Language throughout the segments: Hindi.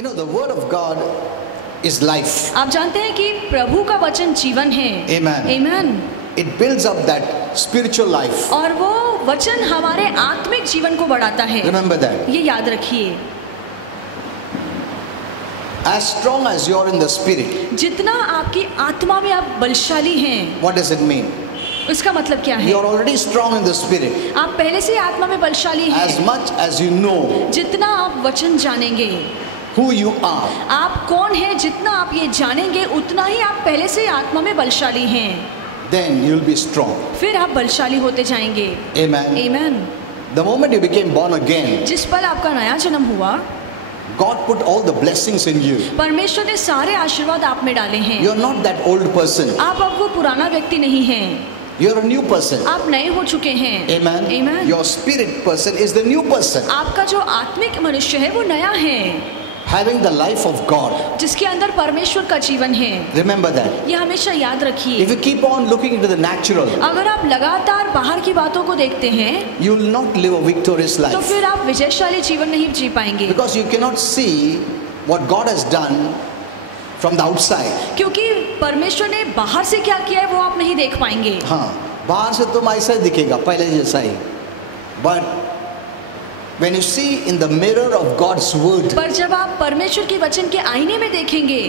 You know, the word of God is life. आप जानते हैं कि प्रभु का वचन जीवन है। Amen. Amen. It builds up that spiritual life. और वो वचन हमारे आत्मिक जीवन को बढ़ाता है। Remember that. ये याद रखिए। As strong as you are in the spirit. जितना आपकी आत्मा में आप बलशाली हैं। What does it mean? उसका मतलब क्या है? You are already strong in the spirit. आप पहले से आत्मा में बलशाली हैं। As much as you know जितना आप वचन जानेंगे, who you are, आप कौन हैं, जितना आप ये जानेंगे उतना ही आप पहले से आत्मा में बलशाली हैं। then you'll be strong. फिर आप बलशाली होते जाएंगे। Amen. Amen. The moment you became born again, जिस पल आपका नया जन्म हुआ, God put all the blessings in you. परमेश्वर ने सारे आशीर्वाद आप में डाले हैं। You're not that old person. आप अब वो पुराना व्यक्ति नहीं हैं। You're a new person. आप नए हो चुके हैं। Amen. Amen. Your spirit person is the new person. आपका जो आत्मिक मनुष्य है वो नया है, Having the life of God. जिसके अंदर परमेश्वर का जीवन है। Remember that. ये हमेशा याद रखिए। If you keep on looking into the natural, अगर आप लगातार बाहर की बातों को देखते हैं, you will not live a victorious तो life. फिर आप विजयशाली जीवन नहीं जी पाएंगे। Because you cannot see what God has done from the outside. क्योंकि परमेश्वर ने बाहर से क्या किया है वो आप नहीं देख पाएंगे। हाँ, बाहर से तुम ऐसा ही दिखेगा, पहले जैसा ही. But when you see in the mirror of God's word, पर जब आप परमेश्वर के वचन के आईने में देखेंगे,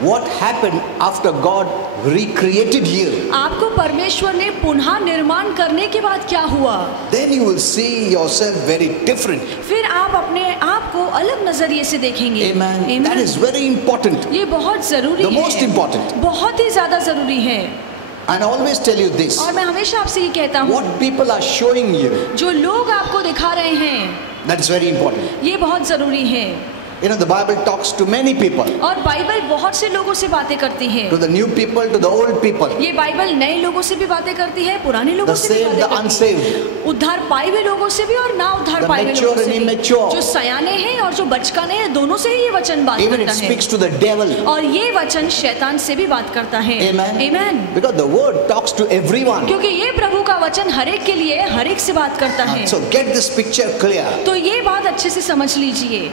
what happened after God recreated you, आपको परमेश्वर ने पुनः निर्माण करने के बाद क्या हुआ, then you will see yourself very different. फिर आप अपने आप को अलग नजरिए से देखेंगे। Amen. Amen. That is very important. ये बहुत जरूरी The most है, important. बहुत ही ज्यादा जरूरी है। And I always tell you this. और मैं हमेशा आपसे ये कहता हूँ, What people are showing you, जो लोग आपको दिखा रहे हैं, that is very important. ये बहुत जरूरी है। You know, the Bible talks to many people. और बाइबल बहुत से लोगों से बातें करती है। To the new people, to the old people. ये बाइबल नए लोगों से भी बातें करती है, पुराने लोगों The से भी saved, बातें the करती है, unsaved. उद्धार पाए हुए लोगों से भी और ना उद्धार The पाए हुए mature लोगों से and भी, immature. जो सयाने हैं और जो बचकाने हैं, दोनों से ही ये वचन बात Even it करता है। speaks to the devil. और ये वचन शैतान से भी बात करता है। Amen. Amen. Because the word talks to everyone. क्योंकि ये प्रभु का वचन हर एक के लिए हर एक से बात करता है। So get this picture clear. तो ये बात अच्छे से समझ लीजिए,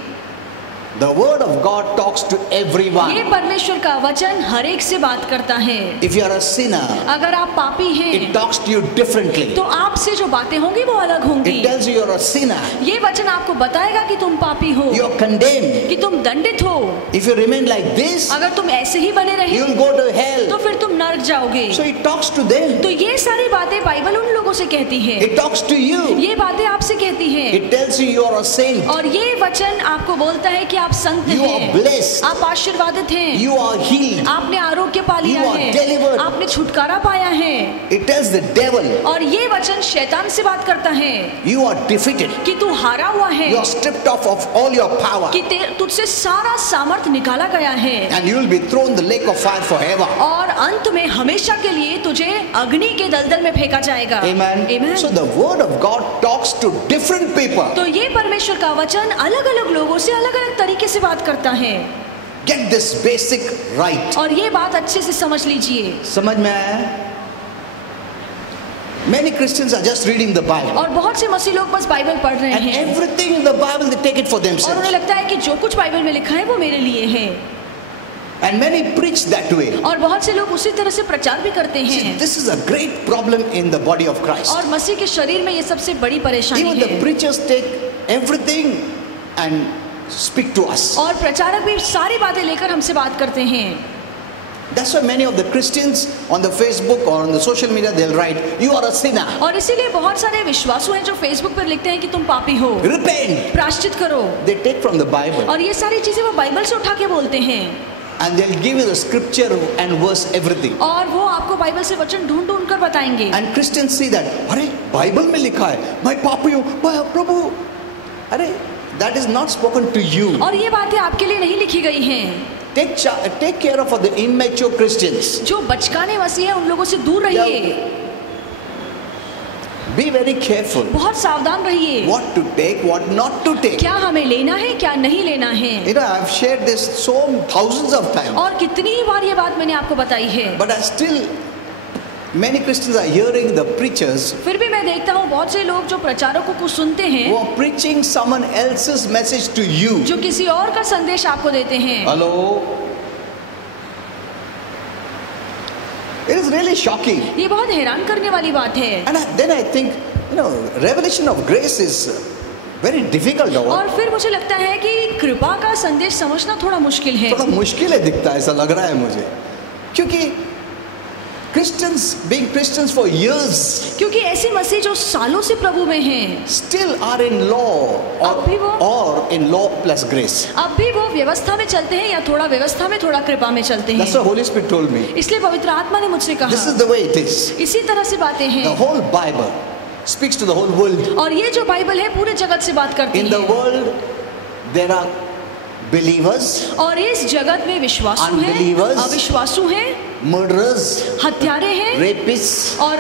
The word of God talks to ये everyone. परमेश्वर का वचन हर एक से बात करता है। If you are a sinner, अगर आप पापी हैं, it talks to you differently. तो आपसे जो बातें होंगी वो अलग होंगी। It tells you you're a sinner. ये वचन आपको बताएगा कि तुम पापी हो, You're condemned. कि तुम दंडित हो। If you remain like this, अगर तुम ऐसे ही बने रहे you'll go to hell. तो फिर तुम नरक जाओगे। So it talks to them. तो ये सारी बातें बाइबल उन लोगों से कहती है, It talks to you. ये बातें आपसे कहती है। It tells you you're a saint. और ये वचन आपको बोलता है कि आप संत You हैं, are blessed. आप आशीर्वादित हैं, You are healed. आपने आरोग्य पा लिया You are है, delivered. आपने छुटकारा पाया है। It tells the devil, और ये वचन शैतान से बात करता है you are defeated. कि तू हारा हुआ है, You are stripped off of all your power. कि तुझसे सारा सामर्थ निकाला गया है, And you will be thrown in the lake of fire forever. और अंत में हमेशा के लिए तुझे अग्नि के दलदल में फेंका जाएगा। Amen. Amen. So the word of God talks to different people. तो ये परमेश्वर का वचन अलग अलग लोगों से अलग अलग तरीके से बात करता है। Get this basic right. और ये बात अच्छे से समझ लीजिए। समझ में आया? Many Christians are just reading the Bible. और बहुत से मसीह लोग बस बाइबल पढ़ रहे And हैं, everything in the Bible they take it for और उन्हें themselves. लगता है कि जो कुछ बाइबल में लिखा है वो मेरे लिए है। And many preach that way. और बहुत से लोग उसी तरह से प्रचार भी करते See, हैं। this is a great problem in the body of Christ. और मसीह के शरीर में ये सबसे बड़ी परेशानी Even the है। preachers take everything and speak to us. और प्रचारक भी सारी बातें लेकर हमसे बात करते हैं। That's why many of the Christians on the Facebook or on the social media they'll write, "You are a sinner. और इसीलिए बहुत सारे विश्वासु हैं जो फेसबुक पर लिखते हैं कि तुम पापी हो, Repent." प्रायश्चित करो। They take from the Bible और ये सारी चीजें वो बाइबल से उठा के बोलते हैं, and they'll give you the scripture and verse everything. और वो आपको बाइबल से वचन ढूंढ ढूंढ कर बताएंगे। And Christians see that, अरे बाइबल में लिखा है, मैं पापी हूँ, मैं प्रभु, अरे that is not spoken to you. और ये बातें आपके लिए नहीं लिखी गई हैं। Take care of the immature Christians. जो बचकाने मसीह हैं उन लोगों से दूर रहिए, Be very careful. बहुत सावधान रहिए। What to take, what not to take. क्या हमें लेना है, क्या नहीं लेना है। You know, I've shared this so thousands of times. और कितनी ही बार ये बात मैंने आपको बताई है, But I still, many Christians are hearing the preachers फिर भी मैं देखता हूँ बहुत बहुत से लोग जो प्रचारकों को सुनते who हैं, are preaching someone else's message to you. जो किसी और का संदेश आपको देते हैं। Hello? It is really shocking. ये बहुत हैरान करने वाली बात है। And then I think, revelation of grace is very difficult. और फिर मुझे लगता है कि कृपा का संदेश समझना थोड़ा मुश्किल है। थोड़ा मुश्किल है दिखता है, ऐसा लग रहा है मुझे, क्योंकि Christians, being Christians for years, क्योंकि ऐसे मसीह जो सालों से प्रभु में हैं, still are in law or in law plus grace. अब भी वो व्यवस्था में चलते हैं या थोड़ा व्यवस्था में थोड़ा कृपा में चलते That's हैं। what Holy Spirit told me. इसलिए पवित्र आत्मा ने मुझसे कहा, This is the way it is. इसी तरह से बातें The हैं। whole Bible speaks to the whole world. और ये जो बाइबल है पूरे जगत से बात करती In the है। world, there are believers, और इस जगत में विश्वासु हैं, Unbelievers, अविश्वासु हैं, murderers, हत्यारे हैं, rapists, और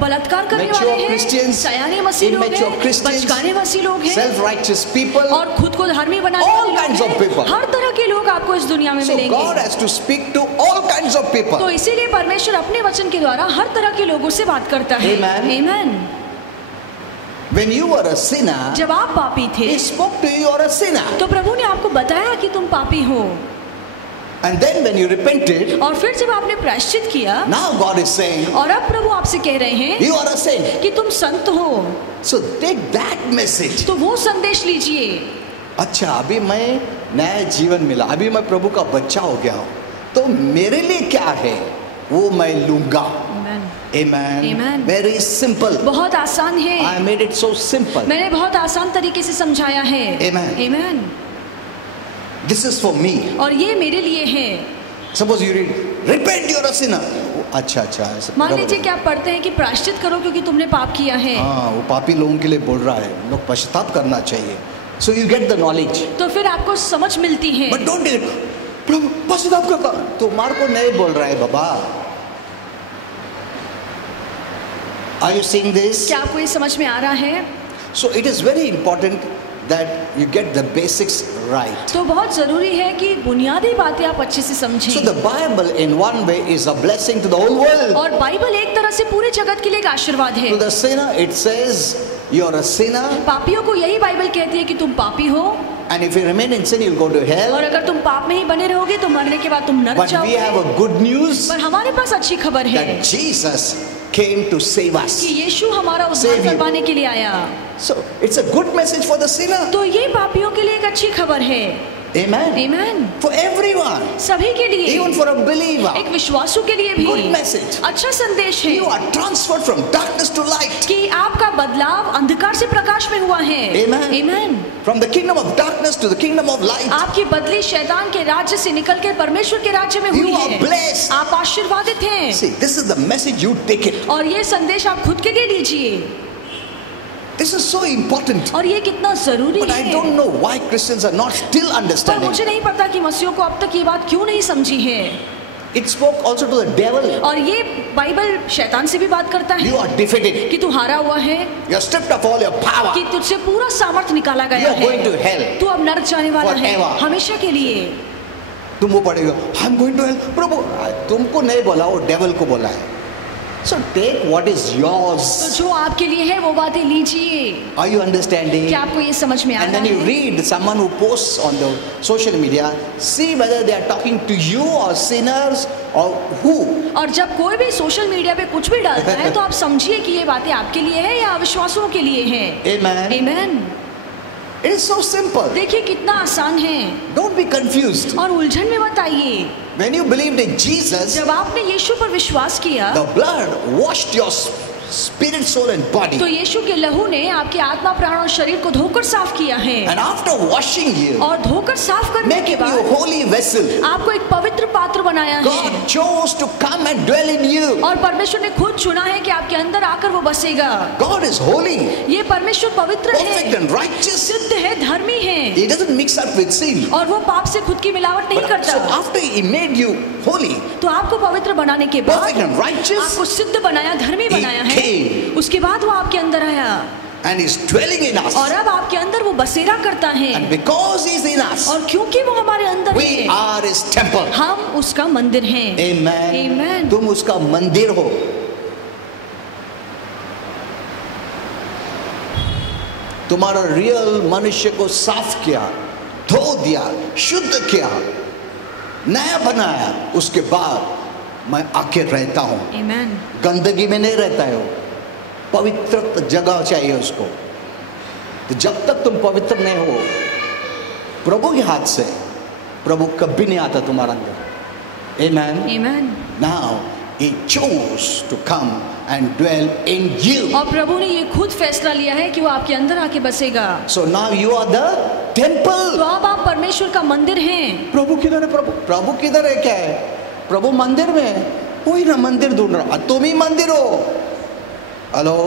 बलात्कार करने Mature वाले हैं, Christians, सयाने मसीह लोग immature हैं, Christians, बचकाने मसीह लोग हैं, self-righteous people. और खुद को धर्मी बनाने All वाले kinds लोग of हैं। people. हर तरह के लोग आपको इस दुनिया में So God मिलेंगे। has to speak to all kinds of people. तो इसीलिए परमेश्वर अपने वचन के द्वारा हर तरह के लोगों से बात करता है। Amen. Amen. When you were a sinner, जब आप पापी थे, He spoke to you, you are a sinner. तो प्रभु ने आपको बताया कि तुम पापी हो। And then when you repented, और फिर जब आपने प्रायश्चित किया, now God is saying, और अब प्रभु आपसे कह रहे हैं you are a saint. कि तुम संत हो। So take that message. तो वो संदेश लीजिए। अच्छा, अभी मैं नया जीवन मिला, अभी मैं प्रभु का बच्चा हो गया हूँ, तो मेरे लिए क्या है वो मैं लूंगा। Amen. Amen. Very simple. बहुत आसान है। I made it so simple. मैंने बहुत आसान तरीके से समझाया है। Amen. Amen. This is for me. और ये मेरे लिए है। Suppose you read, repent, you are a sinner. अच्छा ऐसा मान लीजिए कि आप पढ़ते हैं कि प्रायश्चित करो क्योंकि तुमने पाप किया है। हाँ, वो पापी लोगों के लिए बोल रहा है, लोग पश्चाताप करना चाहिए। So you get the knowledge. तो फिर आपको समझ मिलती है। But don't do it. प्रभु पश्चाताप करता, तुम्हारे को नहीं बोल रहा है बाबा। Are you seeing this? क्या आपको ये समझ में आ रहा है? So it is very important that you get the basics right. तो बहुत जरूरी है कि बुनियादी बातें आप अच्छे से So समझें। the Bible in one way is a blessing to the whole world. और बाइबल एक तरह से पूरे जगत के लिए एक आशीर्वाद है। To the sinner it says you are a sinner, पापियों को यही बाइबल कहती है कि तुम पापी हो, and if you remain in sin you'll go to और hell. अगर तुम पाप में ही बने रहोगे तो मरने के बाद तुम नरक But we have जाओगे। a good news पर हमारे पास अच्छी खबर है that Jesus came to save us. कि यीशु हमारा उद्धार Save you. करवाने के लिए आया। So it's a good message for the sinner. तो ये पापियों के लिए एक अच्छी खबर है। Amen. Amen. For everyone, सभी के लिए, even for a believer. एक विश्वासु के लिए भी Good message. अच्छा संदेश है You are transferred from darkness to light. कि आपका बदलाव अंधकार से प्रकाश में हुआ है। Amen. Amen. From the kingdom of darkness to the kingdom of light. आपकी बदली शैतान के राज्य से निकलकर परमेश्वर के राज्य में हुई You are है। blessed. आप आशीर्वादित हैं। See, this is the message, you take it. और ये संदेश आप खुद के लिए लीजिए। This is so important. और ये कितना जरूरी But I है। don't know why Christians are not still पर understanding. मुझे नहीं पता कि मसीहों को अब तक ये बात क्यों नहीं समझी है। It spoke also to the devil. और ये बाइबल शैतान से भी बात करता है You are defeated. कि तू हारा हुआ है, You are stripped of all your power. कि तुझसे पूरा सामर्थ्य निकाला You गया are going to है, hell. तू अब नरक जाने वाला है Forever. हमेशा के लिए। तुम वो पढ़ेगा, I'm going to hell. प्रभु तुमको नहीं बोला, वो डेविल को बोला है. So take what is तो yours. जो आपके लिए है वो बातें लीजिए। Are you understanding? क्या आपको ये समझ में आ And रहा then you है? read someone who posts on the social media, see whether they are talking to you or sinners or who. और जब कोई भी सोशल मीडिया पे कुछ भी डालता है तो आप समझिए कि ये बातें आपके लिए है या अविश्वासों के लिए है। Amen. Amen. It is so simple. देखिए कितना आसान है Don't be confused. और उलझन में मत आइए। When you believed in Jesus, जब आपने यीशु पर विश्वास किया the blood washed your spirit, soul and body. तो यीशु के लहू ने आपकी आत्मा, प्राण और शरीर को धोकर साफ किया है। And after washing you, और धोकर साफ करने के making बाद you a holy vessel, आपको एक पवित्र पात्र बनाया है। God chose to come and dwell in you. और परमेश्वर ने खुद चुना है कि आपके अंदर आकर वो बसेगा। God is holy, ये परमेश्वर पवित्र perfect है, and righteous. सिद्ध है, धर्मी है, He doesn't mix up with sin. और वो पाप से खुद की मिलावट नहीं So करता। after He made you holy, तो आपको पवित्र बनाने के बाद perfect and righteous, आपको सिद्ध बनाया, धर्मी बनाया है। came. उसके बाद वो आपके अंदर आया and He's dwelling in us. और अब आपके अंदर वो बसेरा करता है। And because He's in us, और क्योंकि वो हमारे अंदर we है, are His temple. हम उसका मंदिर हैं। Amen. Amen. तुम उसका मंदिर हो। तुम्हारा रियल मनुष्य को साफ किया, धो दिया, शुद्ध किया, नया बनाया, उसके बाद मैं आके रहता हूं। Amen. गंदगी में नहीं रहता है वो, पवित्र जगह चाहिए उसको। तो जब तक तुम पवित्र नहीं हो प्रभु के हाथ से, प्रभु कभी नहीं आता तुम्हारे अंदर। Amen. Amen. Now he chose to come and dwell in you. और प्रभु ने ये खुद फैसला लिया है कि वो आपके अंदर आके बसेगा। So now you are the temple. तो अब आप परमेश्वर का मंदिर हैं। प्रभु किधर है? प्रभु किधर है? क्या है? प्रभु मंदिर में है। कोई ना मंदिर ढूंढ रहा, तुम ही मंदिर हो। हेलो,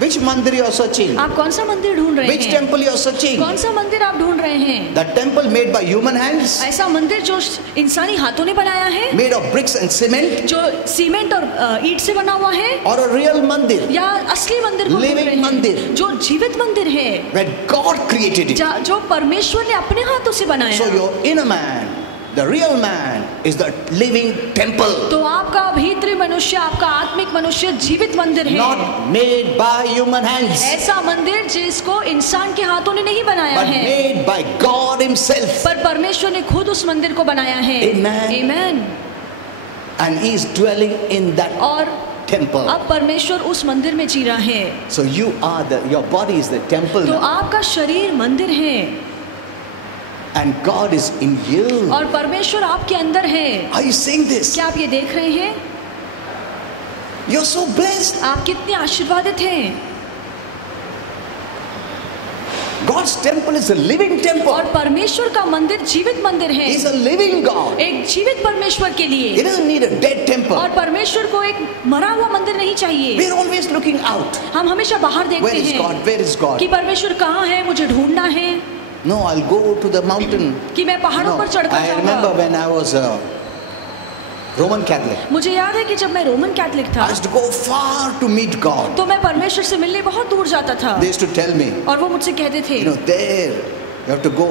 Which मंदिर you are searching? आप कौन सा मंदिर ढूंढ रहे हैं? Which temple you are searching? कौन सा मंदिर आप ढूंढ रहे हैं? The temple made by human hands, ऐसा मंदिर जो इंसानी हाथों ने बनाया है, made of bricks and cement, जो सीमेंट और ईंट से बना हुआ है, or a real मंदिर, या असली मंदिर को ढूंढ living रहे हैं, मंदिर, जो जीवित मंदिर है, when God created it. जो परमेश्वर ने अपने हाथों से बनाया। So your inner man, the real man, is the living temple. तो आपका भीतरी मनुष्य, आपका आत्मिक मनुष्य जीवित मंदिर है। Not made by human hands, ऐसा मंदिर जिसको इंसान के हाथों ने नहीं बनाया but है, made by God Himself. पर परमेश्वर ने खुद उस मंदिर को बनाया है। Amen. Amen. And He is dwelling in that और temple. अब परमेश्वर उस मंदिर में जी रहा है। So you are your body is the temple तो now. आपका शरीर मंदिर है And God is in you. और परमेश्वर आपके अंदर है। Are you seeing this? क्या आप ये देख रहे हैं? You're so blessed. आप कितने आशीर्वादित हैं। God's temple is a living temple. और परमेश्वर का मंदिर जीवित मंदिर है। He's a living God. एक जीवित परमेश्वर के He लिए। doesn't need a dead temple. और परमेश्वर को एक मरा हुआ मंदिर नहीं चाहिए। We're always looking out. हम हमेशा बाहर Where देखते is हैं God? Where is God? कि परमेश्वर कहाँ है, मुझे ढूंढना है। No, I'll go to the mountain. कि मैं पहाड़ों पर चढ़कर I remember जाऊंगा। when I was a Roman Catholic. मुझे याद है कि जब मैं रोमन कैथलिक था I used to go far to meet God. तो मैं परमेश्वर से मिलने बहुत दूर जाता था। They used to tell me, और वो मुझसे कहते थे, you know, there you have to go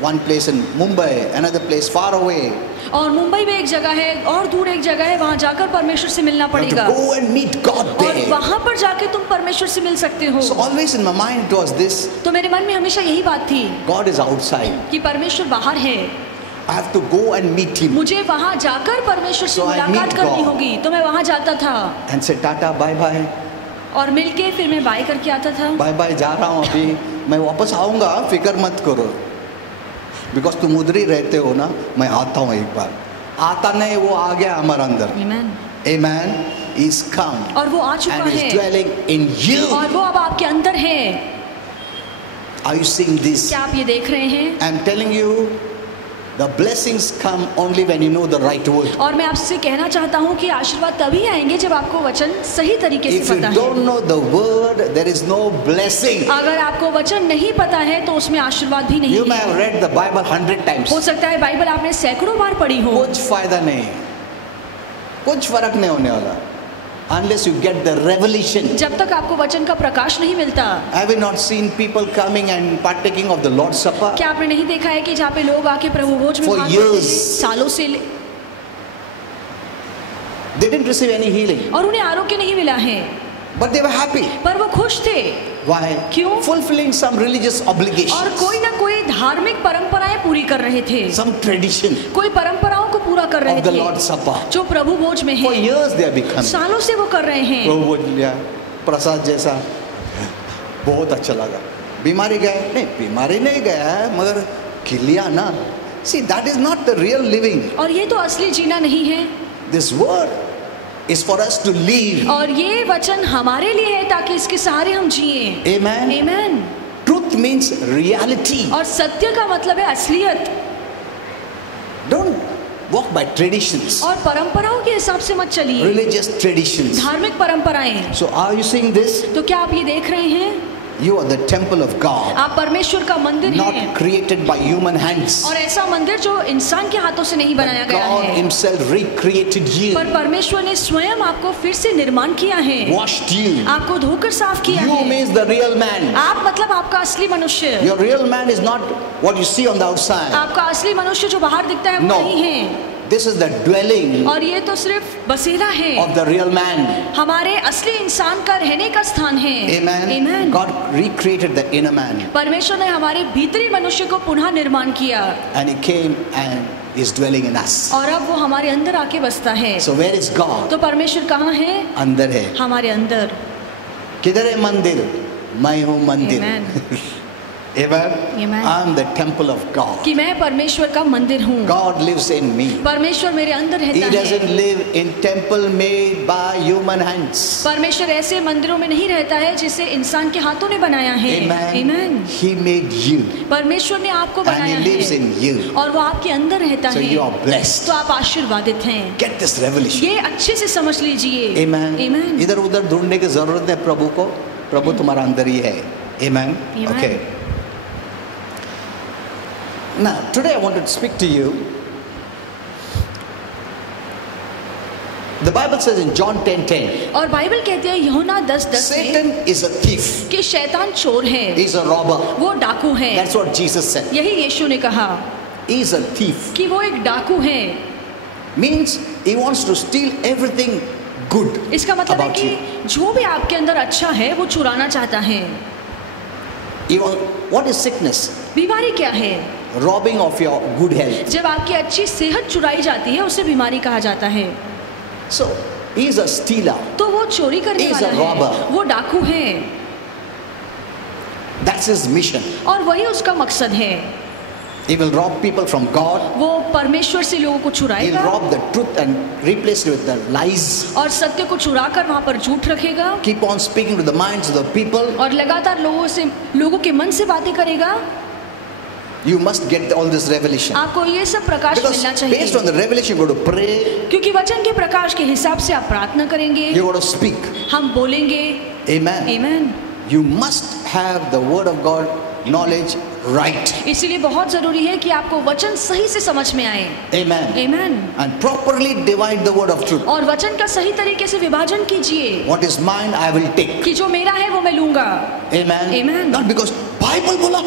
one place in Mumbai, another place far away. और मुंबई में एक जगह है और दूर एक जगह है, वहाँ जाकर परमेश्वर से मिलना You have to पड़ेगा go and meet God और there. वहाँ पर जाके तुम परमेश्वर से मिल सकते हो। So always in my mind was this: तो मेरे मन में हमेशा यही बात थी God is outside. कि परमेश्वर बाहर है, I have to go and meet Him मुझे वहाँ जाकर परमेश्वर से So I मुलाकात meet करनी God. होगी। तो मैं वहाँ जाता था and say Tata, bye bye, और मिलके फिर मैं बाय करके आता था। bye bye, जा रहा हूँ अभी, मैं वापस आऊँगा, फिक्र मत करो, because तुम उधर ही रहते हो ना, मैं आता हूँ एक बार। आता नहीं, वो आ गया हमारे अंदर। Amen. Amen. He's come और वो आ चुका and is है dwelling in you. और वो अब आपके अंदर है। Are you seeing this? क्या आप ये देख रहे हैं? I'm telling you, the blessings come only when you know the right word. और मैं आपसे कहना चाहता हूँ कि आशीर्वाद तभी आएंगे जब आपको वचन सही तरीके If से you पता है। don't know the word, there is no blessing. अगर आपको वचन नहीं पता है तो उसमें आशीर्वाद भी नहीं You may है। have read the Bible 100 times. हो सकता है बाइबल आपने सैकड़ों बार पढ़ी हो, कुछ फायदा नहीं, कुछ फर्क नहीं होने वाला, unless you get the revelation. जब तक आपको वचन का प्रकाश नहीं मिलता। Have you not seen people coming and partaking of the Lord's Supper? क्या आपने नहीं देखा है कि जहाँ पे लोग आके प्रभु भोज में For भाग लेते हैं, years. सालों से They didn't receive any healing, और उन्हें आरोग्य नहीं मिला है, but they were happy. पर वो खुश थे। Why? क्यों? Fulfilling some religious और obligations, कोई ना कोई धार्मिक परंपराएं पूरी कर रहे थे, some tradition कोई परंपराओं को पूरा कर रहे of the थे Lord's Supper. जो प्रभु भोज में For है। years they have become. सालों से वो कर रहे हैं। प्रभु भोज लिया, प्रसाद जैसा, बहुत अच्छा लगा। बीमारी गए? नहीं, बीमारी नहीं गया है, मगर खिलिया ना। See, that is not the real living. और ये तो असली जीना नहीं है। This word is for us to live. और ये वचन हमारे लिए है ताकि इसके सहारे हम जिए। Amen. Amen. Truth means reality. और सत्य का मतलब है असलियत। Don't walk by traditions, और परंपराओं के हिसाब से मत चलिए, religious traditions. धार्मिक परंपराएं। So are you seeing this? तो क्या आप ये देख रहे हैं? You are the temple of God, आप परमेश्वर का मंदिर not हैं, created by human hands. और ऐसा मंदिर जो इंसान के हाथों से नहीं बनाया But गया God है, Himself recreated you, पर परमेश्वर ने स्वयं आपको फिर से निर्माण किया है, washed you. आपको धोकर साफ किया You है। means the real man. आप मतलब आपका असली मनुष्य। Your real man is not what you see on the outside. आपका असली मनुष्य जो बाहर दिखता है वो No. नहीं है। This is the dwelling और ये तो सिर्फ बसेरा है of the real man. हमारे असली इंसान का रहने का स्थान है। Amen. Amen. God recreated the inner man. परमेश्वर ने हमारे भीतरी मनुष्य को पुनः निर्माण किया And he came and is dwelling in us. और अब वो हमारे अंदर आके बसता है। So where is God? तो परमेश्वर कहाँ है? अंदर है। हमारे अंदर। किधर है मंदिर? मैं हूँ मंदिर। Amen. Amen. Amen. I am the temple of God. कि मैं परमेश्वर का मंदिर हूँ। God lives in me. परमेश्वर मेरे अंदर He रहता doesn't है। live in temple made by human hands. परमेश्वर ऐसे मंदिरों में नहीं रहता है जिसे इंसान के हाथों ने बनाया है। Amen. Amen. He made you परमेश्वर ने आपको and बनाया he lives है in you. और वो आपके अंदर रहता So है। you are blessed. तो आप आशीर्वादित हैं। Get this revelation. ये अच्छे से समझ लीजिए। Amen. Amen. इधर उधर ढूंढने की जरूरत है प्रभु को। प्रभु तुम्हारा अंदर ही है। Amen. Amen. Okay. Now today I want to speak to you. The Bible says in John 10:10. और बाइबल कहती है यूहन्ना 10:10 में Satan is a thief. कि शैतान चोर है, He is a robber. वो डाकू है। That's what Jesus said. यही यीशु ने कहा He is a thief. कि वो एक डाकू है। Means he wants to steal everything good इसका मतलब है about कि you. जो भी आपके अंदर अच्छा है वो चुराना चाहता है। What is sickness? बीमारी क्या है? Robbing of your good health. जब आपकी अच्छी सेहत चुराई जाती है उसे बीमारी कहा जाता है। So he is a stealer. तो वो चोरी करने He is वाला a robber. है, वो डाकू है That's his mission. और वही उसका मकसद है। He will rob people from God. वो परमेश्वर से लोगों को He'll चुराएगा rob the truth and replace it with the lies. और सत्य को चुराकर वहाँ पर झूठ रखेगा Keep on speaking to the minds of the people. और लगातार लोगों के मन से बातें करेगा। You must get all this revelation. आपको ये सब प्रकाश Because मिलना based on चाहिए the revelation, you go to pray, क्योंकि वचन के प्रकाश के हिसाब से आप प्रार्थना करेंगे, you go to speak. हम बोलेंगे। Amen. Amen. You must have the word of God knowledge right. इसीलिए बहुत जरूरी है कि आपको वचन सही से समझ में आए। Amen. Amen. And properly divide the word of truth. और वचन का सही तरीके से विभाजन कीजिए What is mine, I will take. कि जो मेरा है वो मैं लूंगा। Amen. Amen. Not because Bible बोला,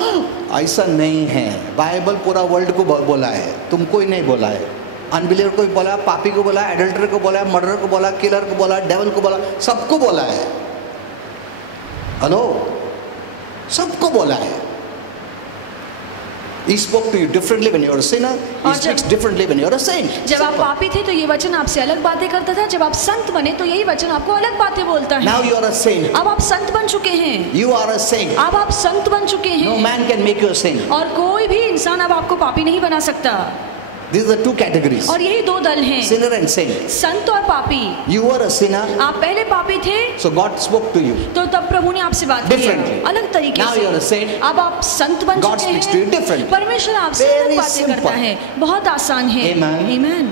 ऐसा नहीं है। बाइबल पूरा वर्ल्ड को बोला है, तुमको ही नहीं बोला है। अनबिलीवर को भी बोला, पापी को बोला, एडल्टर को बोला, मर्डर को बोला, किलर को बोला, डेविल को बोला, सबको बोला है। हेलो, सबको बोला है। He spoke to you differently when you are a sinner. He speaks differently when you are a saint. जब आप पापी थे तो ये वचन आपसे अलग बातें करता था, जब आप संत बने तो यही वचन आपको अलग बातें बोलता है। Now you are a saint. अब आप संत बन चुके हैं। You are a saint. अब आप संत बन चुके हैं। No man can make you a saint. और कोई भी इंसान अब आपको पापी नहीं बना सकता। These are the two categories. और यही दो दल हैं, Sinner and saint. संत और पापी। You were a sinner. आप पहले पापी थे So God spoke to you. तो तब प्रभु ने आपसे बात की Differently. अलग तरीके Now you are a से। saint. अब आप संत बन God चुके speaks to you हैं। differently. परमेश्वर आपसे Very अलग बातें simple. करता है, बहुत आसान है। Amen. Amen.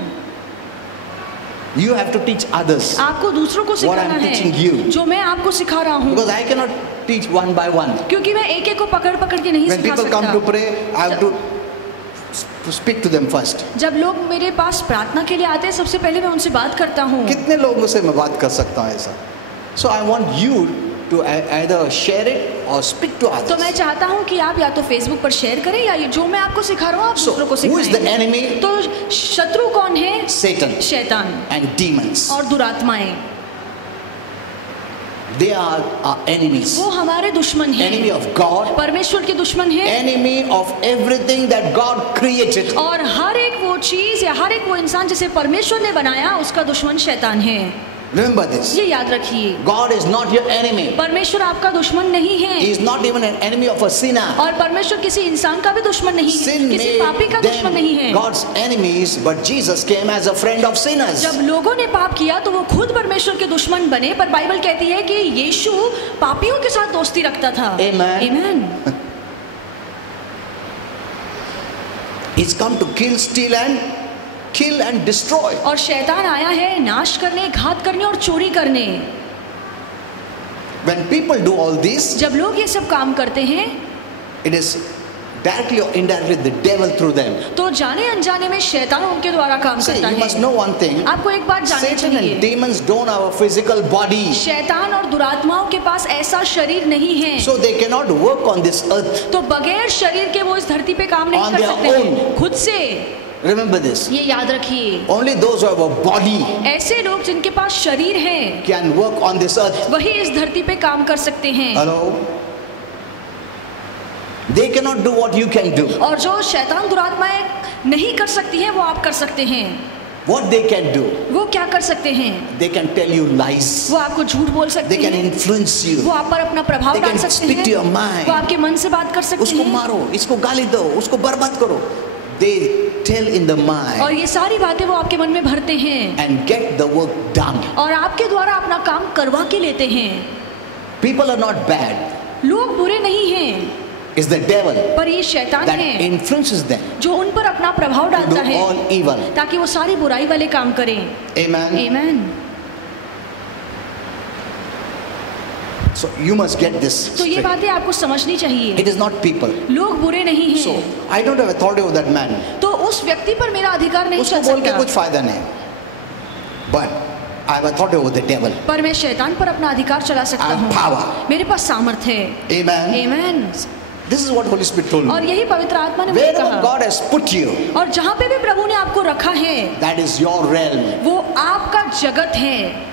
You have to teach others. आपको दूसरों को What I am सिखाना teaching है you. जो मैं आपको सिखा रहा हूँ, Because I cannot teach one by one. क्योंकि मैं एक एक को पकड़ पकड़ के नहीं When सिखा people come to सकता। pray, I have to speak to them first. जब लोग मेरे पास प्रार्थना के लिए आते हैं सबसे पहले मैं उनसे बात करता हूँ। कितने लोगों से मैं बात कर सकता हूँ ऐसा? So I want you to either share it or speak to तो मैं others. चाहता हूँ कि आप या तो फेसबुक पर शेयर करें या ये जो मैं आपको सिखा रहा हूँ आप So दूसरों को who is the सिखाएं। enemy? तो शत्रु कौन है? Satan शैतान and demons. और दुरात्माएं। They are our enemies. वो हमारे दुश्मन हैं। Enemy of God. परमेश्वर के दुश्मन हैं। Enemy of everything that God created. और हर एक वो चीज या हर एक वो इंसान जिसे परमेश्वर ने बनाया उसका दुश्मन शैतान है। Remember this. ये याद रखिए। God is not your enemy. परमेश्वर आपका दुश्मन नहीं है। He is not even an enemy of a sinner. और परमेश्वर किसी इंसान का भी दुश्मन नहीं है, Sin किसी पापी का made दुश्मन नहीं them है। God's enemies, but Jesus came as a friend of sinners. जब लोगों ने पाप किया तो वो खुद परमेश्वर के दुश्मन बने, पर बाइबल कहती है कि यीशु पापियों के साथ दोस्ती रखता था। Amen. Amen. He's come to kill and destroy. और शैतान आया है नाश करने, घात करने और चोरी करने। When people do all this, जब लोग ये सब काम करते हैं it is directly or indirectly the devil through them. तो जाने अनजाने में शैतान उनके द्वारा काम See, करता you must है। know one thing. आपको एक बात जाननी Satan and चाहिए, demons don't have a physical body. शैतान और दुरात्माओं के पास ऐसा शरीर नहीं है, So they cannot work on this earth. तो बगैर शरीर के वो इस धरती पे काम नहीं On कर their सकते हैं own. खुद से। Remember this. ये याद रखिए, Only those who have a body ऐसे लोग जिनके पास शरीर है can work on this earth. वही इस धरती पे काम कर सकते हैं। Hello? They cannot do what you can do. और जो शैतान दुरात्माएं नहीं कर सकती हैं वो आप कर सकते हैं। What they can do, वो क्या कर सकते हैं? they can tell you lies. वो आपको झूठ बोल सकते They can हैं, influence you. वो आप पर अपना प्रभाव They डाल can सकते speak to your हैं, mind. वो आपके मन से बात कर सकते उसको हैं मारो, इसको गाली दो, उसको बर्बाद करो. They tell in the और mind ये सारी बातें वो आपके मन में भरते हैं and get the work done. और आपके द्वारा अपना काम करवा के लेते हैं। People are not bad. लोग बुरे नहीं हैं, It's the devil पर ये शैतान that है influences them जो उन पर अपना प्रभाव to do डालता है all evil. ताकि वो सारी बुराई वाले काम करें। Amen. आमीन। So you must get this तो ये straight. बातें आपको समझनी चाहिए। It is not people. लोग बुरे नहीं So हैं, I don't have authority over that man. तो उस व्यक्ति पर मेरा अधिकार नहीं उसको चल बोल के सकता, कुछ फायदा नहीं. But I have authority over the devil. पर मैं शैतान पर अपना अधिकार चला I सकता have हूँ। power. मेरे पास सामर्थ्य है। Amen. आमीन। This is what Holy Spirit told और me. यही पवित्र आत्मा ने मुझे Wherever कहा। God has put you, और जहाँ पे भी प्रभु ने आपको रखा है that is your realm. वो आपका जगत है,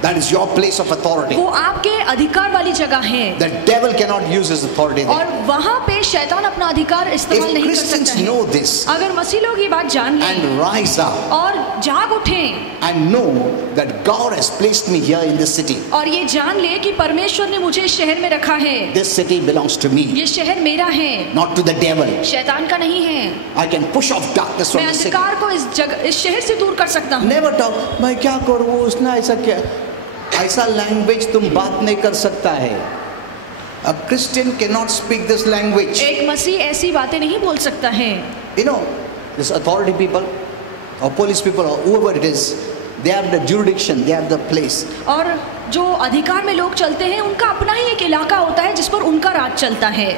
That is your place of authority. वो आपके अधिकार वाली जगह है The devil cannot use his authority और there. वहाँ पे शैतान अपना अधिकार इस्तेमाल If नहीं कर Christians सकता है। know this अगर मसीह लोग ये बात जान लें and rise up और जाग उठें and know that God has placed me here in this city. और ये जान ले कि परमेश्वर ने मुझे इस शहर में रखा है, This city belongs to me, ये शहर मेरा है, not to the devil. शैतान का नहीं है। I can push off darkness मैं from the city. अंधकार को इस शहर से दूर कर सकता हूँ। Never talk, मैं क्या करूँ, उसने ऐसा क्या, ऐसा लैंग्वेज तुम बात नहीं कर सकता है. A Christian cannot speak this language. एक मसीह ऐसी बातें नहीं बोल सकता है। You know, this authority people or police people or whoever it is, they have the jurisdiction, they have the place. और जो अधिकार में लोग चलते हैं उनका अपना ही एक इलाका होता है जिस पर उनका राज चलता है।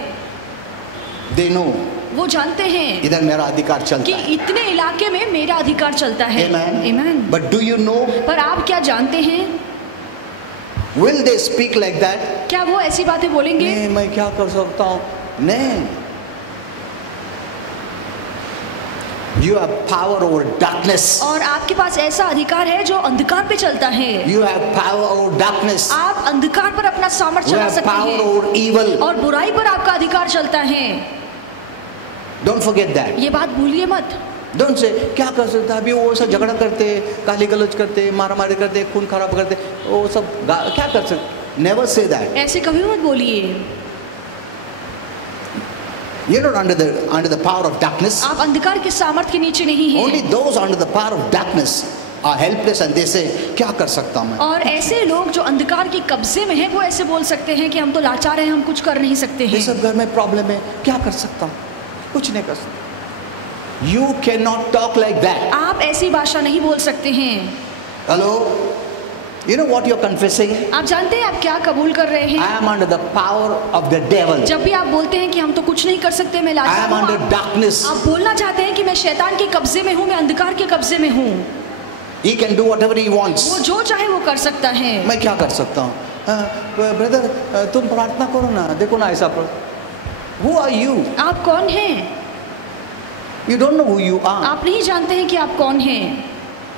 They know वो जानते हैं इधर मेरा अधिकार कि चलता है. इतने इलाके में मेरा अधिकार चलता है। Amen. आमीन। But do you know, पर आप क्या जानते हैं, will they speak like that? क्या वो ऐसी बातें बोलेंगे? नहीं, मैं क्या कर सकता हूँ? नहीं. You have power over darkness. और आपके पास ऐसा अधिकार है जो अंधकार पे चलता है। You have power over darkness. आप अंधकार पर अपना सामर्थ्य You चला have सकते power हैं over evil. और बुराई पर आपका अधिकार चलता है। Don't forget that. ये बात भूलिए मत। Don't say क्या कर सकता है, अभी वो सब झगड़ा करते, गाली गलौज करते, मारामारी करते, खून खराब करते, वो सब क्या कर सकते? Never say that. ऐसे कभी मत बोलिए। You're not under the power of darkness. आप अंधकार के सामर्थ्य के नीचे नहीं Only हैं। those under the power of darkness are helpless and they say क्या कर सकता हूँ मैं? और ऐसे लोग जो अंधकार के कब्जे में हैं वो ऐसे बोल सकते हैं कि हम तो लाचार हैं, हम कुछ कर नहीं सकते ये हैं। सब घर में प्रॉब्लम है, क्या कर सकता हूँ? कुछ नहीं कर सकता. You cannot talk like that. आप ऐसी भाषा नहीं बोल सकते हैं। Hello? You know what you're confessing? आप जानते हैं आप क्या कबूल कर रहे I हैं? am under the power of the devil. जब भी आप बोलते हैं कि हम तो कुछ नहीं कर सकते, मैं I लाचार am हूँ, under darkness. आप बोलना चाहते हैं कि मैं शैतान के कब्जे में हूँ, मैं अंधकार के कब्जे में हूँ। He can do whatever he wants. वो जो चाहे वो कर सकता है। मैं क्या कर सकता हूँ? ब्रदर तुम प्रार्थना करो ना, देखो ना ऐसा. Who are you? आप कौन हैं? You don't know who you are. आप नहीं जानते हैं कि आप कौन हैं।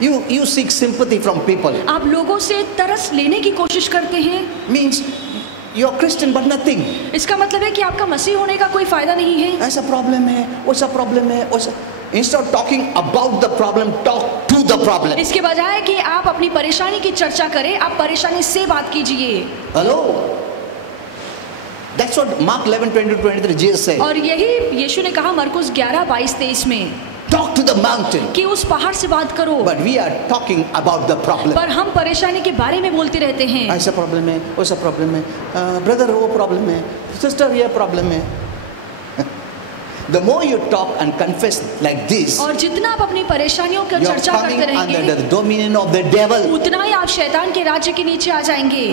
You seek sympathy from people. आप लोगों से तरस लेने की कोशिश करते हैं। Means you're Christian but nothing. इसका मतलब है कि आपका मसीह होने का कोई फायदा नहीं है। ऐसा प्रॉब्लम है, वैसा प्रॉब्लम है, वैसा. Instead of talking about the problem, talk to the problem. इसके बजाय कि आप अपनी परेशानी की चर्चा करें, आप परेशानी से बात कीजिए। Hello? That's what Mark 11:20-23 Jesus said. और यही यीशु ने कहा मरकुस 11:22-23 में, Talk to the mountain. कि उस पहाड़ से बात करो। But we are talking about the problem. पर हम परेशानी के बारे में बोलते रहते हैं। ऐसा प्रॉब्लम है, वैसा प्रॉब्लम है, ब्रदर वो प्रॉब्लम है, सिस्टर ये प्रॉब्लम है. The more you talk and confess like this, और जितना आप अपनी परेशानियों की you are चर्चा coming करते under रहेंगे, the dominion of the devil. उतना ही आप शैतान के राज्य के नीचे आ जाएंगे।